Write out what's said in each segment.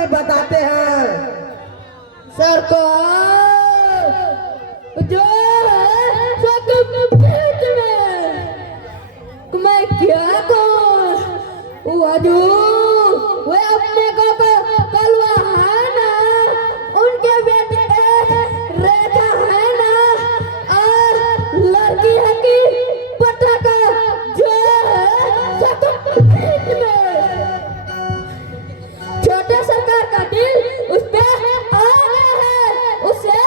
में बताते हैं। सरकार जो है सबके पेट में मैं क्या कहूँ वाजू वे अपने को कलवा है ना उनके बेटे रेखा है ना और लड़की है कि पटाखा जो है सबके पेट में छोटे सरकार का दिल उस पे आ गया है उसे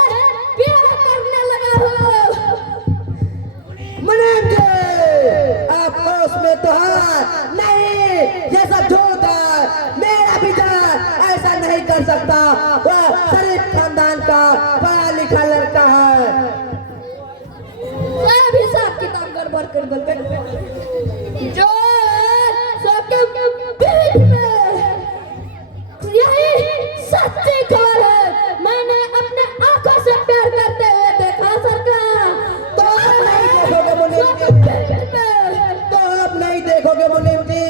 प्यार करने लगा हो। मुनीम जी, आपको उसमें तो है नहीं, ये सब झूठ है। मेरा विचार ऐसा नहीं कर सकता। वह शरीफ खानदान का पढ़ा लिखा लड़का है। सब हिसाब किताब गड़बड़ कर गलत जो सबके बीच में यही सच्ची खबर है। मैंने अपने आंखों से प्यार करते हुए देखा सरकार। तो आप नहीं देखोगे मुनीम जी, तो आप नहीं देखोगे मुनीम जी।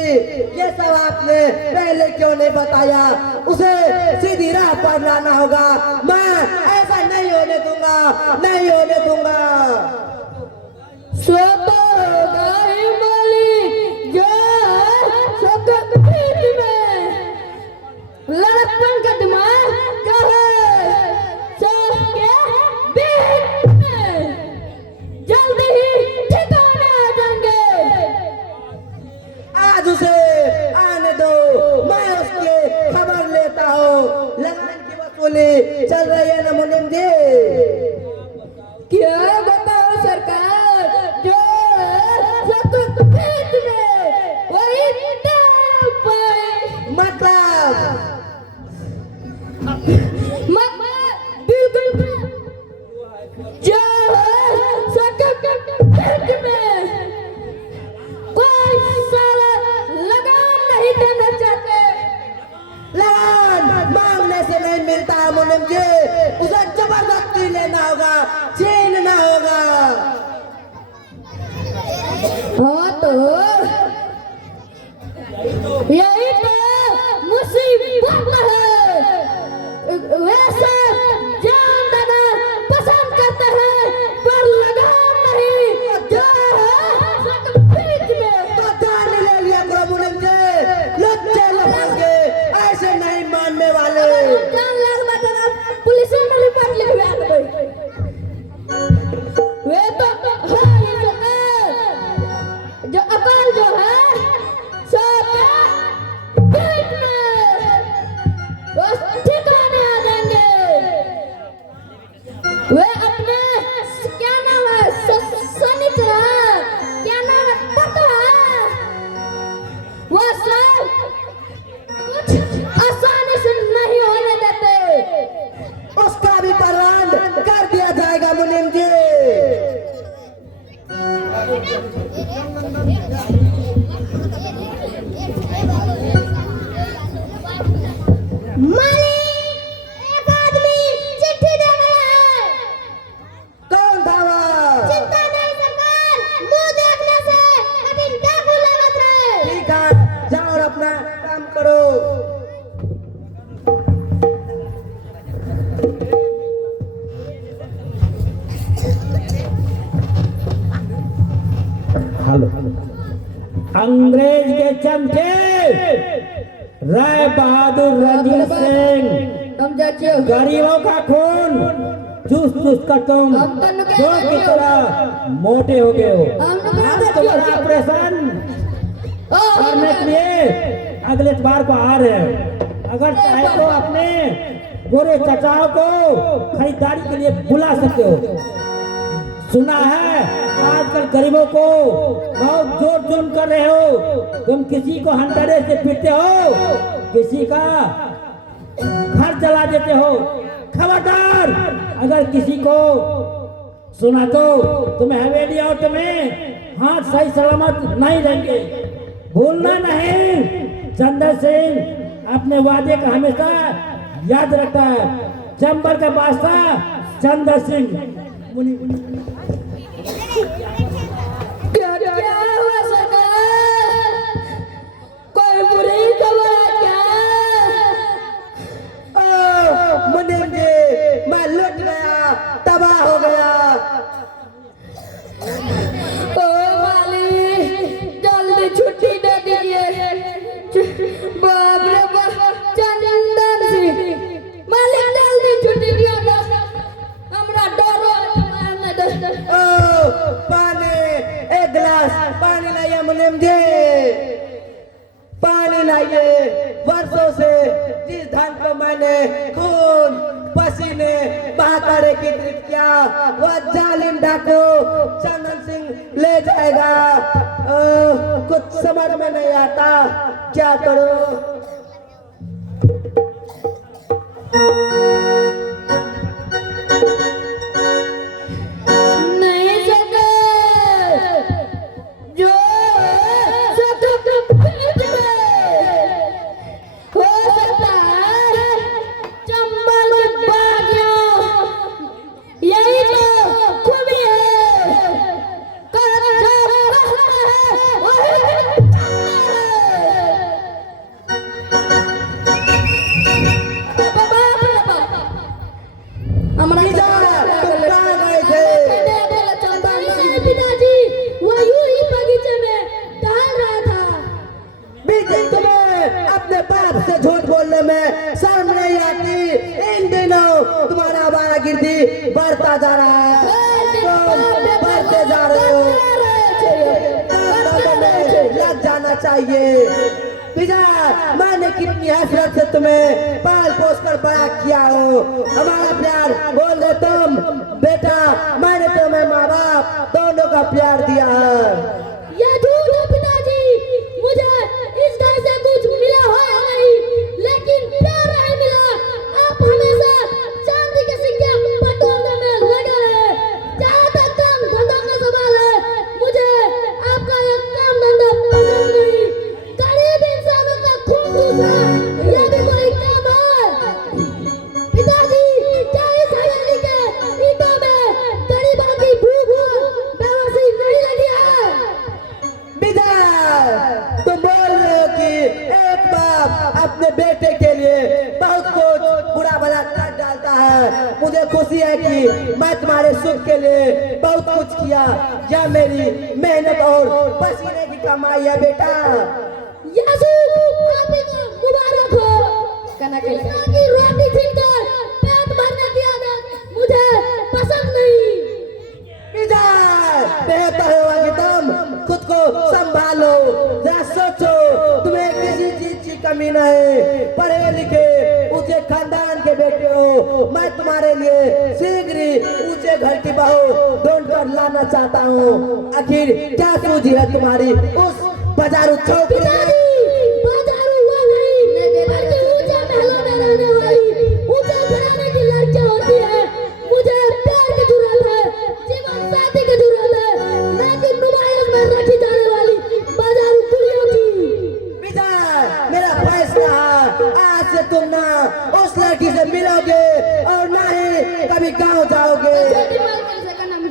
ये सब आपने पहले क्यों नहीं बताया? उसे सीधी राह पर लाना होगा। मैं ऐसा नहीं होने दूंगा, नहीं होने दूंगा। सोतो गाही मालिक जो है सबके बीच में लड़कपन का दिमाग जो है सबके बीच में जल्दी ही ठिकाने आ जाएंगे। आज उसे आने दो, मैं उसकी खबर लेता हूँ। लगान की वसूली चल रही है ना मुनीम जी? क्या बताओ सरकार जो सबके बीच में वही देव पाए मतलब बिल्कुल जो सबके बीच में कोई साला लगान नहीं देना चाहते। लगान मांगने से नहीं मिलता है मुनीम जी, उसे जबरदस्ती लेना होगा, छीनना होगा। हाँ तो यही तो मुसीबत है। वैसे जान देना पसंद करते हैं पर लगान नहीं जो है सबके बीच में। तो जान ले लिया करो मुनीम जी, लज्जे लफंगे ऐसे नहीं मानने वाले। जान लग बता पुलिस में रिपोर्ट लिखवा दे। वे तो हाँ ये सरकार जो अकाल जो है सबके बीच में बस ठिकाने आ जाएंगे। वे अपने क्या नाम है सनिचरा क्या नाम है पता है वो सब कुछ आसानी से नहीं होने देते। उसका भी प्रबंध कर दिया जाएगा मुनीम जी। मालिक एक आदमी चिट्ठी दे गया है। कौन था वह? चिंता नहीं सरकार, मुंह देखने से कभी डाकू लगत रहे। ठीक है, जाओ और अपना काम करो। हेलो, अंग्रेज के चमचे राय बहादुर रणजीत सिंह, हम जाचियो गरीबों का खून चूस चूस कर तुम हम तन्नु के दो की तरह मोटे हो गए हो। हम तुम्हारा ऑपरेशन करने के लिए अगले इतवार को आ रहे हैं। अगर चाहे तो अपने गोरे चचाओं को खरीदारी के लिए बुला सकते हो। सुना है आजकल गरीबों को बहुत जोर जुल्म कर रहे हो। तुम किसी को हंटरे से पीटते हो, किसी का घर जला देते हो। खबरदार, अगर किसी को सुना तो तुम्हें हवेली आउट में हाथ सही सलामत नहीं रहेंगे। भूलना नहीं, चंदर सिंह अपने वादे का हमेशा याद रखता है। चंबर का बादशाह चंदर सिंह। क्या हुआ सरकार? कोई बुरी खबर है क्या? जिस धन को मैंने खून पसीने बहाकर एकत्रित किया, वह जालिम डाकू चंदन सिंह ले जाएगा। कुछ समझ में नहीं आता, क्या करूं? नहीं सके जो सके पेट में हो सकता है चंबल के बागियों, यही तो खूबी है। कर जो रहता है वही पिता, तुम कहाँ गए थे? पिताजी वो यूं ही बगीचे में टहल रहा था। बीते तुम्हें अपने बाप से झूठ बोलने में शर्म नहीं आती? इन दिनों तुम्हारा आवारागिर्दी बढ़ता जा रहा है, तुम बढ़ते जा रहे हो। लग जाना चाहिए। पिता, मैंने कितनी हसरत से तुम्हें पाल पोस कर बड़ा किया हो। हमारा प्यार बोल दे तुम बेटा, मैंने तुम्हें माँ बाप दोनों का प्यार दिया है। यह झूठ है पिताजी, मुझे इस घर से कुछ मिला है नहीं, लेकिन प्यार नहीं मिला। आप हमेशा चांदी के सिक्के बटोरने में लगे हैं। जहाँ तक काम धंधा का सवाल है, मुझे आपका यह काम धंधा पसंद नहीं। गरीब इंसानों का खून चूसना यह भी कोई काम है? पिताजी, क्या इस हवेली के ईंटों में गरीबों की भूख बेबसी नहीं लगी है? विजय, तुम बोल रहे हो कि एक बाप अपने बेटे के लिए बहुत कुछ बुरा भला कर डालता है। मुझे खुशी है कि मैं तुम्हारे सुख के लिए बहुत कुछ किया। यह मेरी मेहनत और पसीने की कमाई है बेटा। यासू, आप ही को मुबारक हो। इंसान की रोटी छीनकर पेट भरने की आदत मुझे पसंद नहीं। विजय, बेहतर होगा कि तुम खुद को संभालो। जरा सोचो, तुम्हें किसी चीज की कमी नहीं, पढ़े लिखे ऊंचे खानदान के बेटे हो। मैं तुम्हारे लिए शीघ्र ही ऊंचे घर की बहू ढूंढ कर लाना चाहता हूँ। आखिर क्या सूझी है तुम्हारी उस बाजारू छोकरी में? बाजारू हुआ नहीं, बल्कि ऊंचे महलों में रहने वाली ऊंचे घराने की लड़कियां होती है। मुझे प्यार की जरूरत है, जीवन साथी की जरूरत है, ना कि नुमाइश में रखी जाने वाली बाजारू कुड़ियों की। विजय, मेरा फैसला है, आज से तुम ना उस लड़की से मिलोगे और ना ही कभी गाँव जाओगे।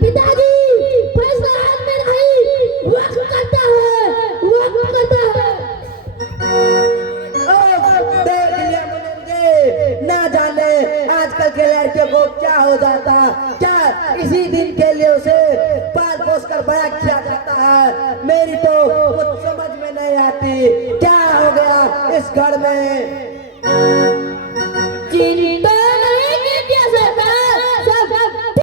पिताजी, फैसला आज में नहीं, वक्त करता है, वक्त करता है। देख लिया मुझे, ना जाने आजकल के लड़के को क्या हो जाता, क्या इसी दिन के लिए उसे पाल पोस कर बड़ा किया जाता है। मेरी तो कुछ समझ में नहीं आती, क्या हो गया इस घर में? चीनी